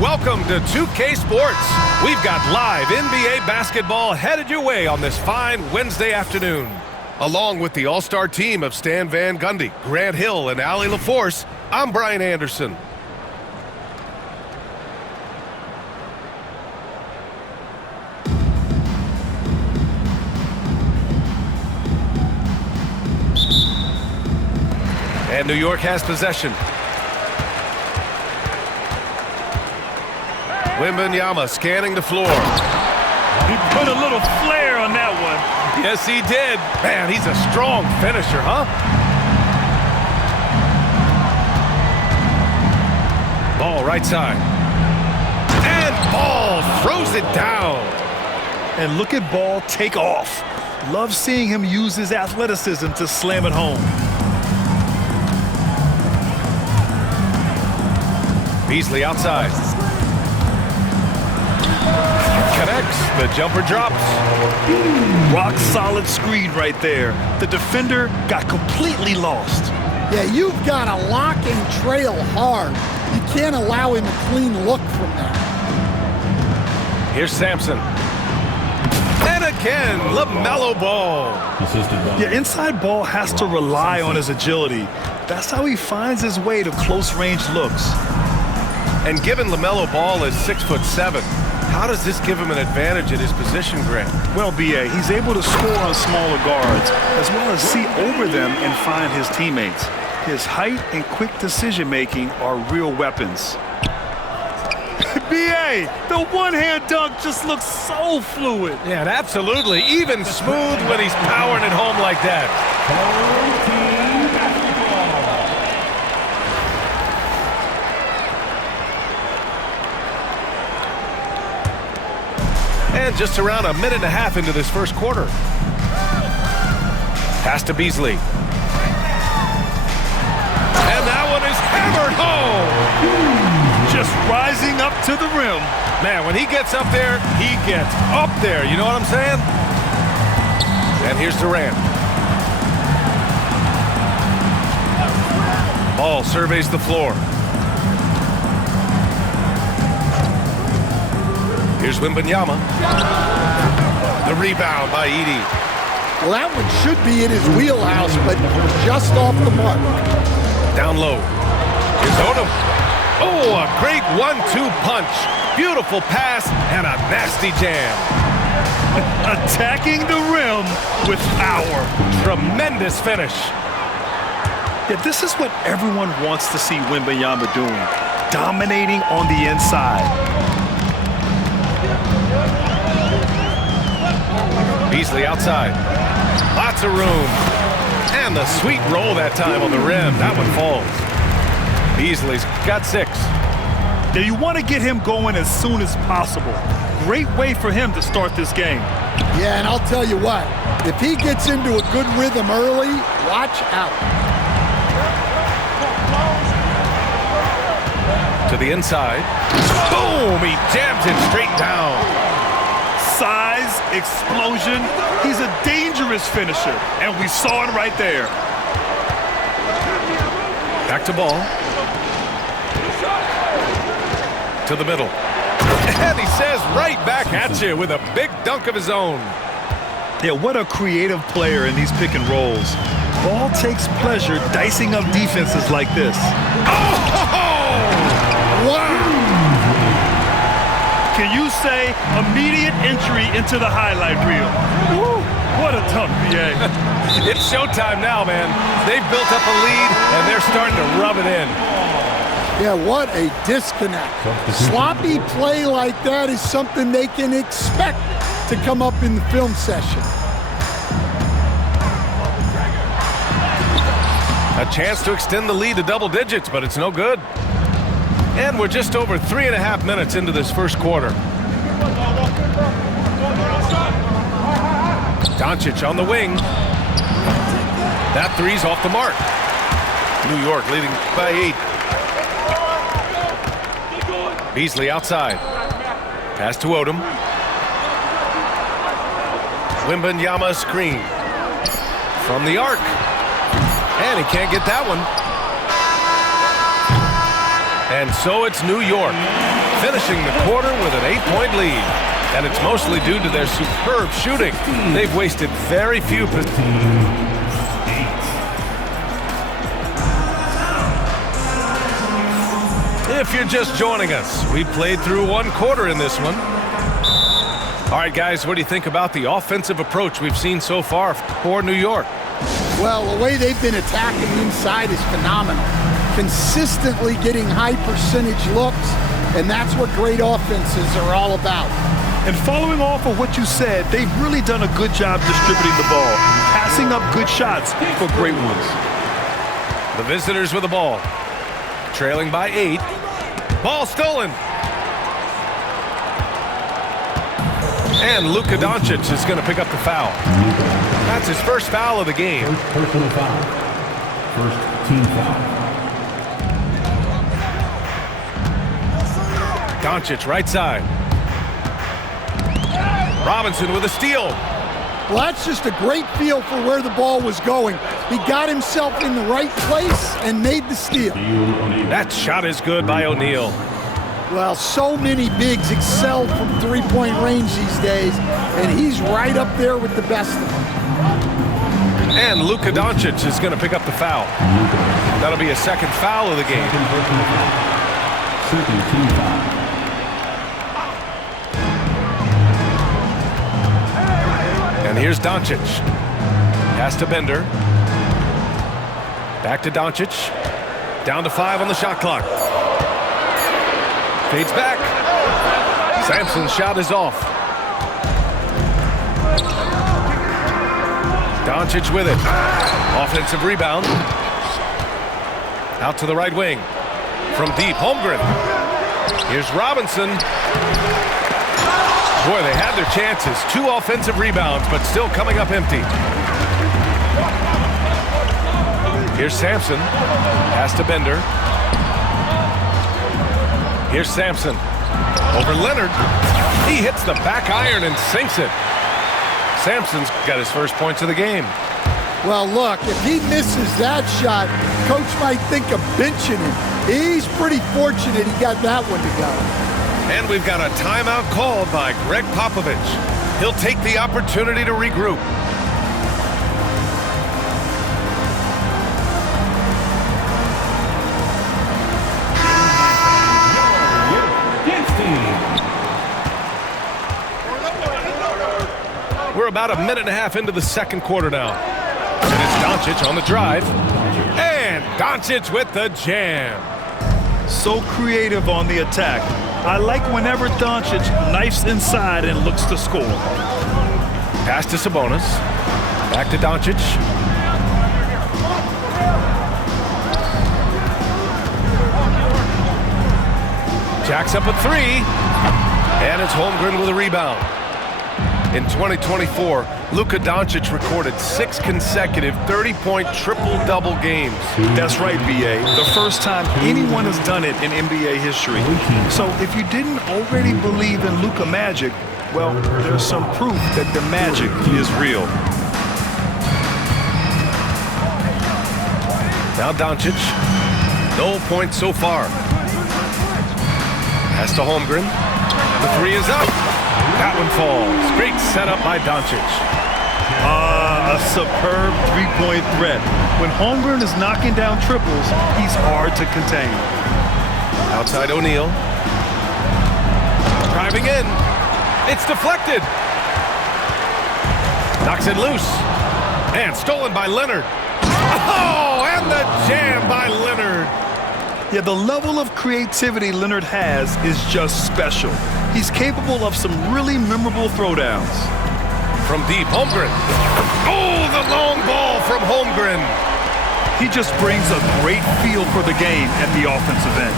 welcome to 2K Sports. We've got live NBA basketball headed your way on this fine Wednesday afternoon. Along with the all-star team of Stan Van Gundy, Grant Hill, and Allie LaForce, I'm Brian Anderson. And New York has possession. Wembanyama scanning the floor. He put a little flair on that one. Yes, he did. Man, he's a strong finisher, huh? Ball right side. And Ball throws it down. And look at Ball take off. Love seeing him use his athleticism to slam it home. Beasley outside. Connects. The jumper drops. Rock solid screen right there. The defender got completely lost. Yeah, you've got to lock and trail hard. You can't allow him a clean look from that. Here's Sampson. And again, LaMelo Ball. Yeah, inside Ball has to rely on his agility. That's how he finds his way to close-range looks. And given LaMelo Ball is 6'7", how does this give him an advantage in his position, Grant? Well, B.A., he's able to score on smaller guards, as well as see over them and find his teammates. His height and quick decision-making are real weapons. B.A., the one-hand dunk just looks so fluid. Yeah, and absolutely. Even smooth when he's powering it home like that. And just around a minute and a half into this first quarter. Pass to Beasley. And that one is hammered home. Just rising up to the rim. Man, when he gets up there, he gets up there. You know what I'm saying? And here's Durant. Ball surveys the floor. Here's Wembanyama. The rebound by Edey. Well, that one should be in his wheelhouse, but just off the mark. Down low. Here's Odom. Oh, a great 1-2 punch. Beautiful pass and a nasty jam. Attacking the rim with power. Tremendous finish. Yeah, this is what everyone wants to see Wembanyama doing. Dominating on the inside. Beasley outside. Lots of room. And the sweet roll that time on the rim. That one falls. Beasley's got 6. Now you want to get him going as soon as possible. Great way for him to start this game. Yeah, and I'll tell you what. If he gets into a good rhythm early, watch out. To the inside. Boom! He jams it straight down. Size, explosion. He's a dangerous finisher, and we saw it right there. Back to Ball. To the middle. And he says right back at you with a big dunk of his own. Yeah, what a creative player in these pick and rolls. Ball takes pleasure dicing up defenses like this. Oh! Wow! Can you say immediate entry into the highlight reel? Woo, what a tough BA. It's showtime now, man. They've built up a lead, and they're starting to rub it in. Yeah, what a disconnect. Sloppy play like that is something they can expect to come up in the film session. A chance to extend the lead to double digits, but it's no good. And we're just over 3.5 minutes into this first quarter. Doncic on the wing. That three's off the mark. New York leading by 8. Beasley outside. Pass to Odom. Wembanyama screen. From the arc. And he can't get that one. And so it's New York, finishing the quarter with an 8-point lead. And it's mostly due to their superb shooting. They've wasted very few possessions. If you're just joining us, we played through one quarter in this one. All right, guys, what do you think about the offensive approach we've seen so far for New York? Well, the way they've been attacking inside is phenomenal. Consistently getting high percentage looks, and that's what great offenses are all about. And following off of what you said, they've really done a good job distributing the ball, passing up good shots for great ones. The visitors with the ball, trailing by 8. Ball stolen. And Luka Doncic is going to pick up the foul. That's his first foul of the game. First personal foul. First team foul. Doncic right side. Robinson with a steal. Well, that's just a great feel for where the ball was going. He got himself in the right place and made the steal. That shot is good by O'Neal. Well, so many bigs excel from three-point range these days, and he's right up there with the best of them. And Luka Doncic is going to pick up the foul. That'll be a second foul of the game. Second team foul. And here's Doncic. Pass to Bender. Back to Doncic. Down to 5 on the shot clock. Fades back. Sampson's shot is off. Doncic with it. Offensive rebound. Out to the right wing. From deep, Holmgren. Here's Robinson. Boy, they had their chances. 2 offensive rebounds, but still coming up empty. Here's Sampson. Pass to Bender. Here's Sampson. Over Leonard. He hits the back iron and sinks it. Sampson's got his first points of the game. Well, look, if he misses that shot, coach might think of benching him. He's pretty fortunate he got that one to go. And we've got a timeout called by Greg Popovich. He'll take the opportunity to regroup. We're about a minute and a half into the second quarter now. And it's Doncic on the drive. And Doncic with the jam. So creative on the attack. I like whenever Doncic knifes inside and looks to score. Pass to Sabonis. Back to Doncic. Jacks up a 3. And it's Holmgren with a rebound. In 2024, Luka Doncic recorded 6 consecutive 30-point triple-double games. That's right, B.A. The first time anyone has done it in NBA history. So if you didn't already believe in Luka magic, well, there's some proof that the magic is real. Now Doncic. No points so far. Pass to Holmgren. The 3 is up. That one falls. Great setup by Doncic. A superb three-point threat. When Holmgren is knocking down triples, he's hard to contain. Outside O'Neal. Driving in. It's deflected. Knocks it loose. And stolen by Leonard. Oh, and the jam by Leonard. Yeah, the level of creativity Leonard has is just special. He's capable of some really memorable throwdowns. From deep, Holmgren. Oh, the long ball from Holmgren. He just brings a great feel for the game at the offensive end.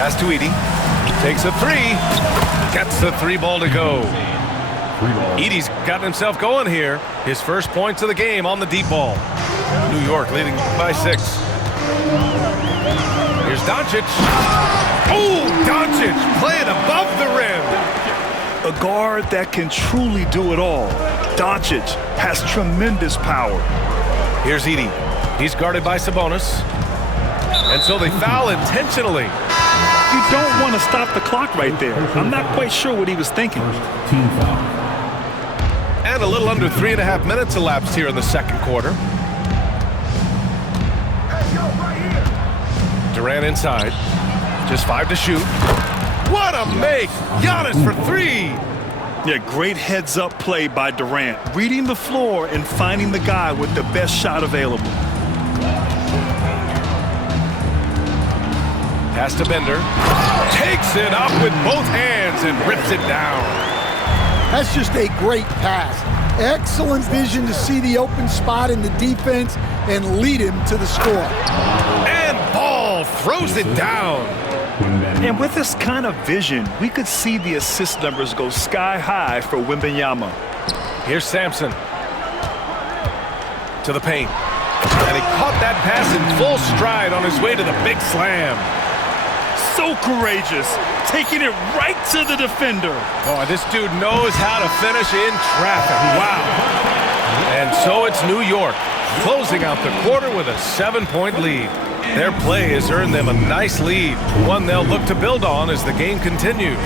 Pass to Edey. Takes a 3. Gets the 3 ball to go. Edey's gotten himself going here. His first points of the game on the deep ball. New York leading by 6. Here's Doncic. Oh, Doncic playing above the rim. A guard that can truly do it all. Doncic has tremendous power. Here's Edey. He's guarded by Sabonis. And so they foul intentionally. You don't want to stop the clock right there. I'm not quite sure what he was thinking. First team foul. And a little under 3.5 minutes elapsed here in the second quarter. Durant inside. Just 5 to shoot. What a make! Giannis for 3! Yeah, great heads-up play by Durant. Reading the floor and finding the guy with the best shot available. Pass to Bender. Takes it up with both hands and rips it down. That's just a great pass. Excellent vision to see the open spot in the defense and lead him to the score. And Ball throws it down. And with this kind of vision, we could see the assist numbers go sky high for Wembanyama. Here's Sampson. To the paint. And he caught that pass in full stride on his way to the big slam. So courageous, taking it right to the defender. Oh, this dude knows how to finish in traffic. Wow. And so it's New York, closing out the quarter with a 7-point lead. Their play has earned them a nice lead, one they'll look to build on as the game continues.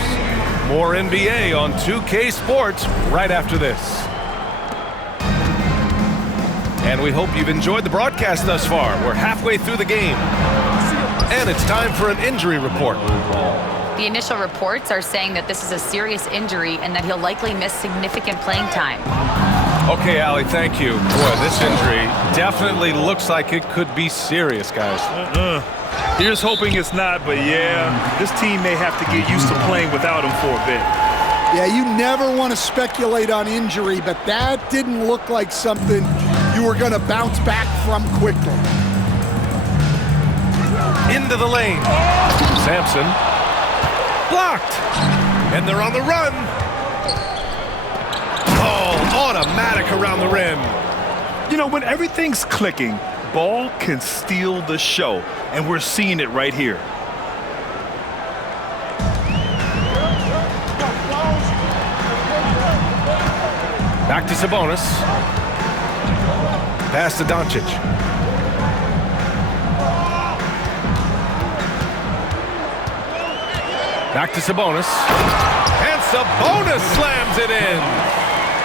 More NBA on 2K Sports right after this. And we hope you've enjoyed the broadcast thus far. We're halfway through the game. And it's time for an injury report. The initial reports are saying that this is a serious injury and that he'll likely miss significant playing time. Okay, Allie, thank you. Boy, this injury definitely looks like it could be serious, guys. Here's hoping it's not, but yeah, this team may have to get used to playing without him for a bit. Yeah, you never want to speculate on injury, but that didn't look like something you were going to bounce back from quickly. Into the lane. Sampson. Blocked. And they're on the run. Oh, automatic around the rim. You know, when everything's clicking, Ball can steal the show, and we're seeing it right here. Back to Sabonis. Pass to Doncic. Back to Sabonis. And Sabonis slams it in.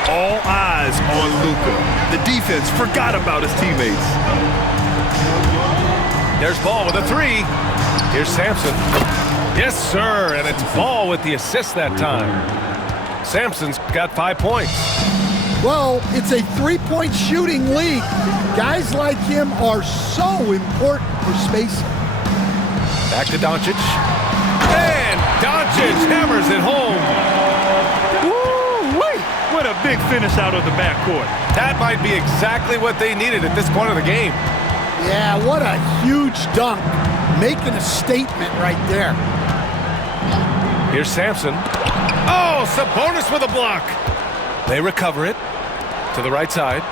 All eyes on Luka. The defense forgot about his teammates. There's Ball with a 3. Here's Sampson. Yes, sir, and it's Ball with the assist that time. Sampson's got 5 points. Well, it's a three-point shooting league. Guys like him are so important for spacing. Back to Doncic. And Doncic hammers it home. Woo-wee! What a big finish out of the backcourt. That might be exactly what they needed at this point of the game. Yeah, what a huge dunk. Making a statement right there. Here's Sampson. Oh, Sabonis with a block. They recover it to the right side.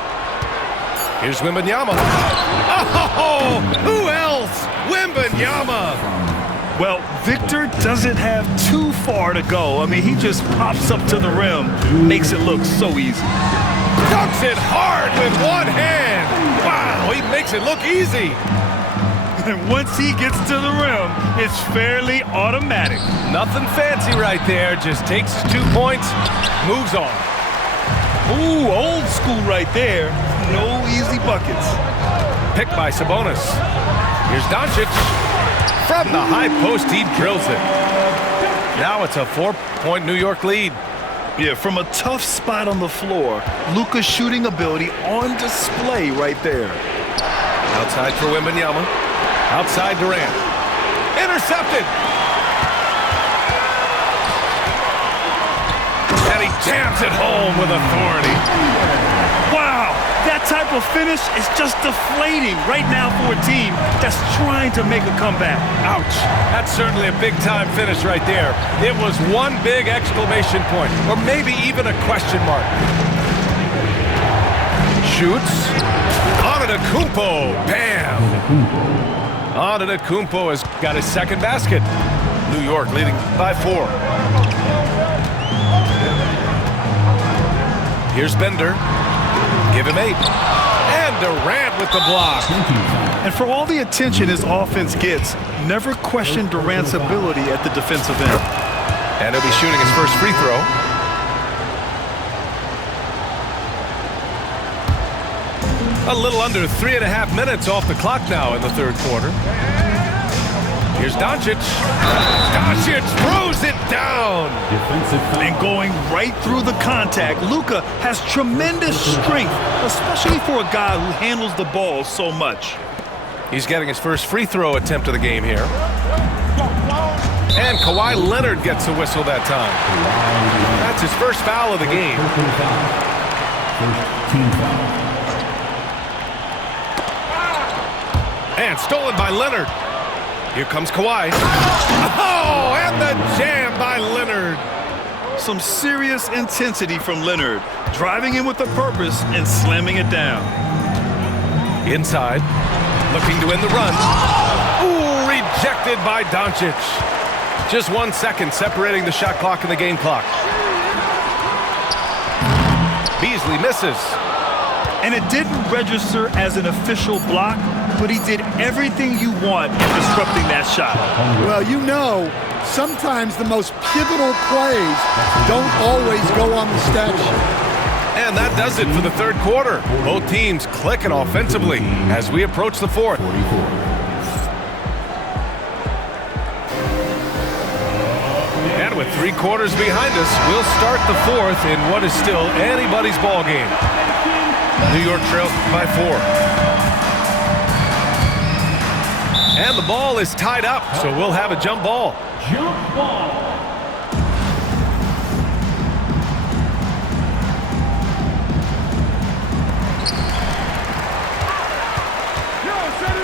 Here's Wembanyama. Oh, who else? Wembanyama. Well, Victor doesn't have too far to go. I mean, he just pops up to the rim, makes it look so easy. Dunks it hard with one hand. Wow, he makes it look easy. And once he gets to the rim, it's fairly automatic. Nothing fancy right there. Just takes his 2 points, moves on. Ooh, old school right there. No easy buckets. Picked by Sabonis. Here's Doncic. From the high post, he drills it. Now it's a 4-point New York lead. Yeah, from a tough spot on the floor, Luka's shooting ability on display right there. Outside for Wembanyama. Outside Durant. Intercepted. And he jams it home with authority. Wow, that type of finish is just deflating right now for a team that's trying to make a comeback. Ouch. That's certainly a big-time finish right there. It was one big exclamation point, or maybe even a question mark. Shoots. Antetokounmpo. Bam. Antetokounmpo has got his second basket. New York leading by 4. Here's Bender. Give him 8. And Durant with the block. And for all the attention his offense gets, never question Durant's ability at the defensive end. And he'll be shooting his first free throw. A little under 3.5 minutes off the clock now in the third quarter. Here's Doncic. Doncic throws it down. And going right through the contact, Luka has tremendous strength, especially for a guy who handles the ball so much. He's getting his first free throw attempt of the game here. And Kawhi Leonard gets a whistle that time. That's his first foul of the game. First team foul. And stolen by Leonard. Here comes Kawhi. Oh, and the jam by Leonard. Some serious intensity from Leonard, driving in with a purpose and slamming it down. Inside, looking to win the run. Ooh, rejected by Doncic. Just 1 second separating the shot clock and the game clock. Beasley misses. And it didn't register as an official block, but he did everything you want in disrupting that shot. Well, you know, sometimes the most pivotal plays don't always go on the stat sheet. And that does it for the third quarter. Both teams clicking offensively as we approach the fourth. 44. And with 3 quarters behind us, we'll start the fourth in what is still anybody's ball game. New York trails by 4. And the ball is tied up, so we'll have a jump ball. Jump ball.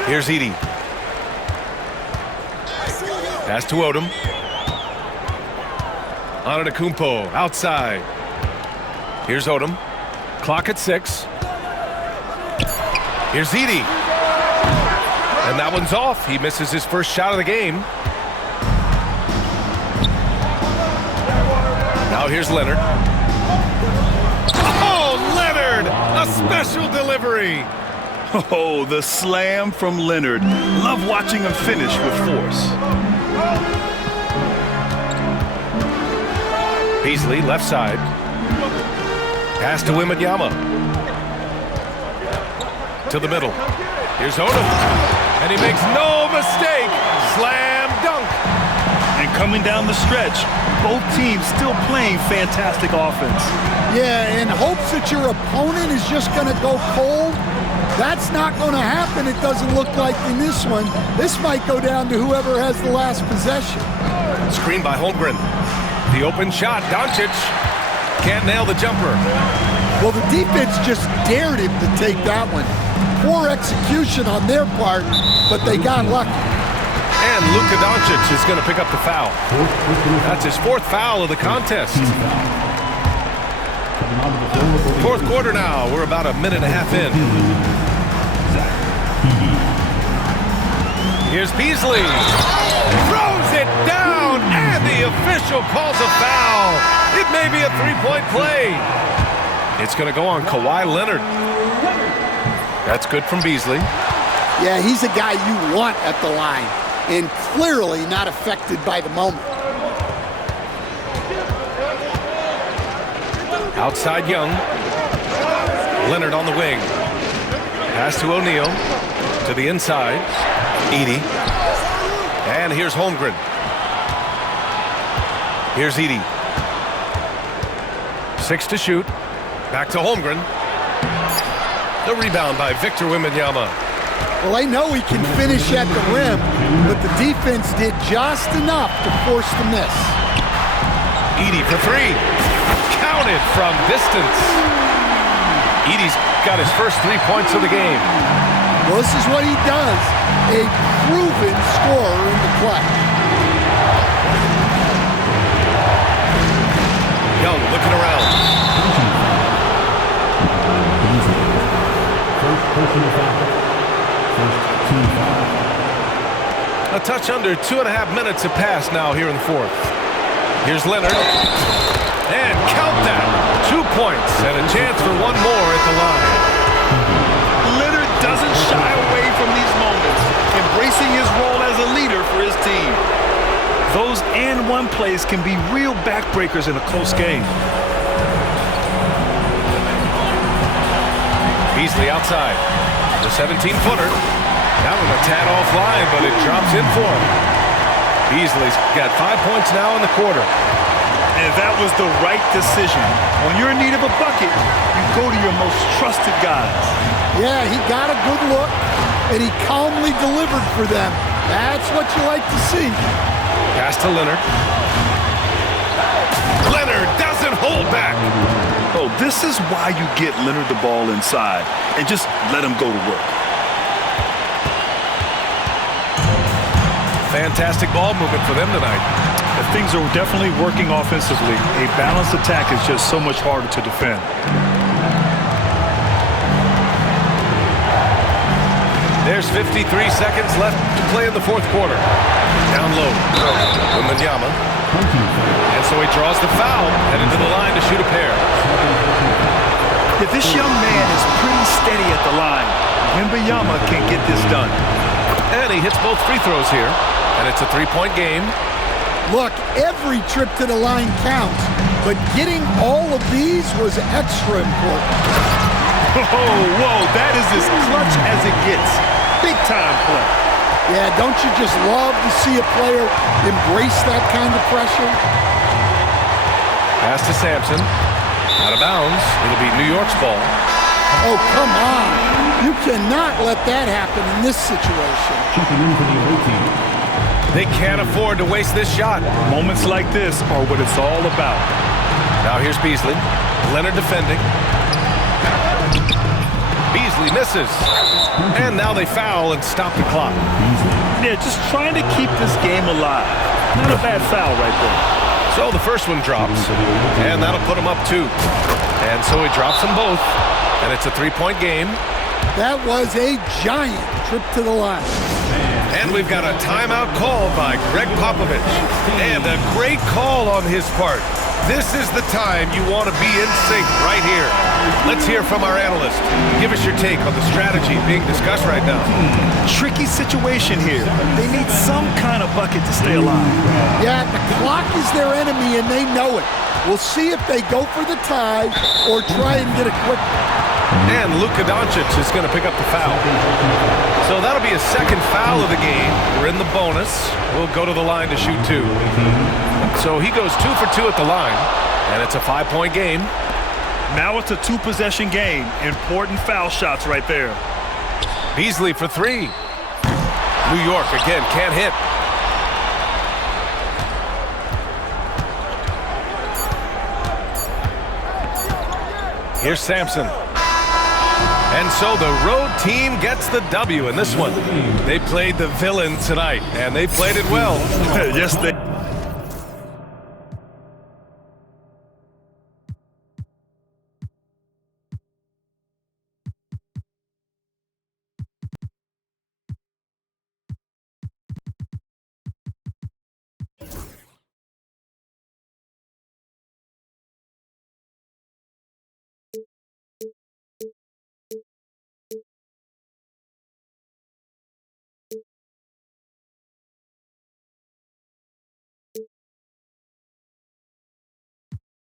Here's Edey. Pass to Odom. Antetokounmpo outside. Here's Odom. Clock at 6. Here's Edey. And that one's off. He misses his first shot of the game. Now here's Leonard. Oh, Leonard! A special delivery. Oh, the slam from Leonard. Love watching him finish with force. Beasley, left side. Pass to Wembanyama. To the middle. Here's Odom. And he makes no mistake. Slam dunk. And coming down the stretch, both teams still playing fantastic offense. Yeah, in hopes that your opponent is just going to go cold. That's not going to happen, it doesn't look like in this one. This might go down to whoever has the last possession. Screen by Holmgren. The open shot. Doncic can't nail the jumper. Well, the defense just dared him to take that one. Poor execution on their part, but they got lucky. And Luka Doncic is going to pick up the foul. That's his 4th foul of the contest. Fourth quarter now. We're about a minute and a half in. Here's Beasley. Throws it down, and the official calls a foul. It may be a 3-point play. It's going to go on Kawhi Leonard. That's good from Beasley. Yeah, he's a guy you want at the line, and clearly not affected by the moment. Outside Young. Leonard on the wing. Pass to O'Neal. To the inside. Edey. And here's Holmgren. Here's Edey. 6 to shoot. Back to Holmgren. The rebound by Victor Wembanyama. Well, they know he can finish at the rim, but the defense did just enough to force the miss. Edey for 3. Counted from distance. Edey's got his first 3 points of the game. Well, this is what he does. A proven scorer in the clutch. Young looking around. First personal foul. First team foul. A touch under 2.5 minutes have passed now here in the fourth. Here's Leonard. And count that. 2 points and a chance for one more at the line. Leonard doesn't shy away from these moments. steam. Those and one plays can be real backbreakers in a close game. Beasley outside. The 17-footer. That one a tad offline, but it drops in for him. Beasley's got 5 points now in the quarter. And that was the right decision. When you're in need of a bucket, you go to your most trusted guys. Yeah, he got a good look, and he calmly delivered for them. That's what you like to see. Pass to Leonard. Leonard doesn't hold back. Oh, this is why you get Leonard the ball inside and just let him go to work. Fantastic ball movement for them tonight. Things are definitely working offensively. A balanced attack is just so much harder to defend. There's 53 seconds left to play in the fourth quarter. Down low. Wembanyama. And so he draws the foul, headed to the line to shoot a pair. If this young man is pretty steady at the line, Wembanyama can get this done. And he hits both free throws here. And it's a three-point game. Look, every trip to the line counts, but getting all of these was extra important. Whoa, that is as clutch as it gets. Big time play. Yeah, don't you just love to see a player embrace that kind of pressure? Pass to Sampson. Out of bounds. It'll be New York's ball. Oh, come on. You cannot let that happen in this situation. Checking in for the away team. They can't afford to waste this shot. Moments like this are what it's all about. Now here's Beasley. Leonard defending. Beasley misses. And now they foul and stop the clock. Yeah, just trying to keep this game alive. Not a bad foul right there. So the first one drops. And that'll put him up 2. And so he drops them both. And it's a three-point game. That was a giant trip to the line. And we've got a timeout call by Greg Popovich. And a great call on his part. This is the time you want to be in sync right here. Let's hear from our analyst. Give us your take on the strategy being discussed right now. Tricky situation here. They need some kind of bucket to stay alive. Yeah, the clock is their enemy, and they know it. We'll see if they go for the tie or try and get a quick. And Luka Doncic is going to pick up the foul. So that'll be a second foul of the game. We're in the bonus. We'll go to the line to shoot 2. So he goes 2 for 2 at the line, and it's a 5-point game. Now it's a 2-possession game. Important foul shots right there. Beasley for 3. New York again can't hit. Here's Sampson. And so the road team gets the W in this one. They played the villain tonight, and they played it well. Yes, they...